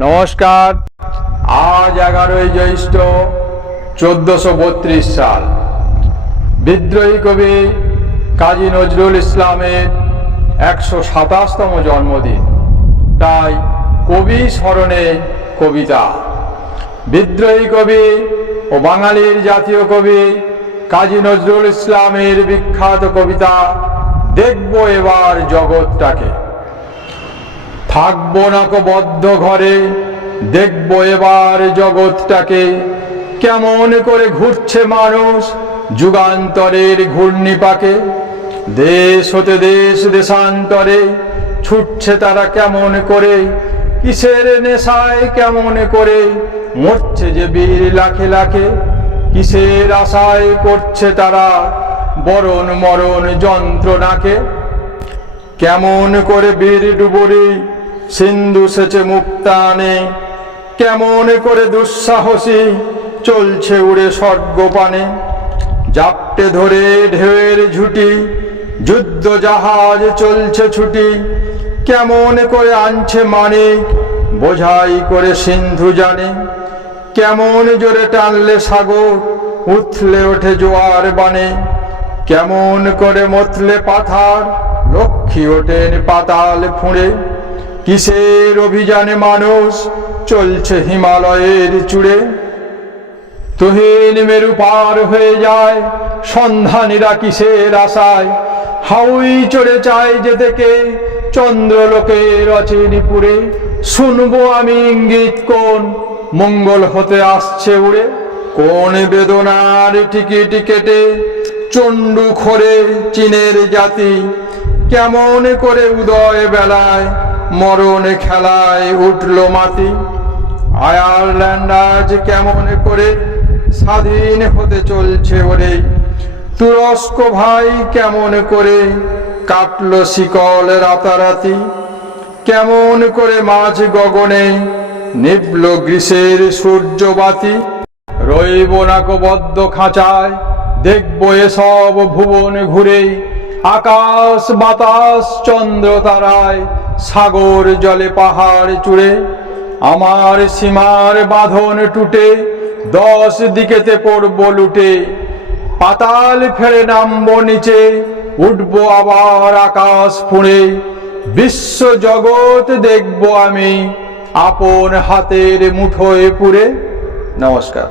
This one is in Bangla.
নমস্কার। আজ এগারোই জ্যৈষ্ঠ চোদ্দশো বত্রিশ সাল। বিদ্রোহী কবি কাজী নজরুল ইসলামের একশো সাতাশতম জন্মদিন। তাই কবি স্মরণে কবিতা। বিদ্রোহী কবি ও বাঙালির জাতীয় কবি কাজী নজরুল ইসলামের বিখ্যাত কবিতা, দেখব এবার জগৎটাকে। থাকব না কো বদ্ধ ঘরে, দেখব এবার জগৎটাকে। কেমন করে ঘুরছে মানুষ যুগান্তরের ঘূর্ণিপাকে। দেশ হতে দেশ, দেশান্তরে ছুটছে তারা কেমন করে, কিসের নেশায় কেমন করে মরছে যে বীর লাখে লাখে, কিসের আশায় করছে তারা বরণ মরণ যন্ত্রণাকে। কেমন করে বীর ডুবুরি সিন্ধু সেচে মুক্তানে কেমন করে দুঃসাহসী চলছে উড়ে স্বর্গপানে। জাপটে ধরে ঢেউয়ের ঝুটি, যুদ্ধ জাহাজ চলছে ছুটি। কেমন করে আনছে মানে বোঝাই করে সিন্ধু জানে। কেমন জোরে টানলে সাগর, উথলে ওঠে জোয়ার বানে। কেমন করে মতলে পাথার, লক্ষ্মী ওঠেন পাতাল ফুঁড়ে কিসের অভিযানে মানুষ চলছে হিমালয়ের চূড়ে? তুহিন মেরু পার হয়ে যায়, সন্ধানীরা কিসের আশায়? হাউই চড়ে চায় যেতে কে চন্দ্রলোকের অচিনিপুরে। শুনব আমি ইঙ্গিত কোন, মঙ্গল হতে আসছে উড়ে? কোন বেদনার টিকিট কেটে, চণ্ডু খরে চীনের জাতি? কেমন করে উদয় বেলায় মরণ খেলায় উঠল মাতি আয়ারল্যান্ড আজ কেমন করে স্বাধীন হতে চলছে ওরে তুরস্ক ভাই কেমন করে কাটল শিকল রাতারাতি। কেমন করে মাঝ গগনে নিবল গ্রীষের সূর্যবাতি। রইব নাকবদ্ধ খাঁচায়, দেখব এসব ভুবন ঘুরে। আকাশ বাতাস চন্দ্র তারায়, সাগর জলে পাহাড় চূড়ে, আমার সীমার বাঁধন টুটে, দশ দিকেতে পড়ব লুটে, পাতাল ফেরে নামবো নিচে, উঠবো আবার আকাশ ফুঁড়ে, বিশ্ব জগৎ দেখব আমি, আপন হাতের মুঠোয় পুরে নমস্কার।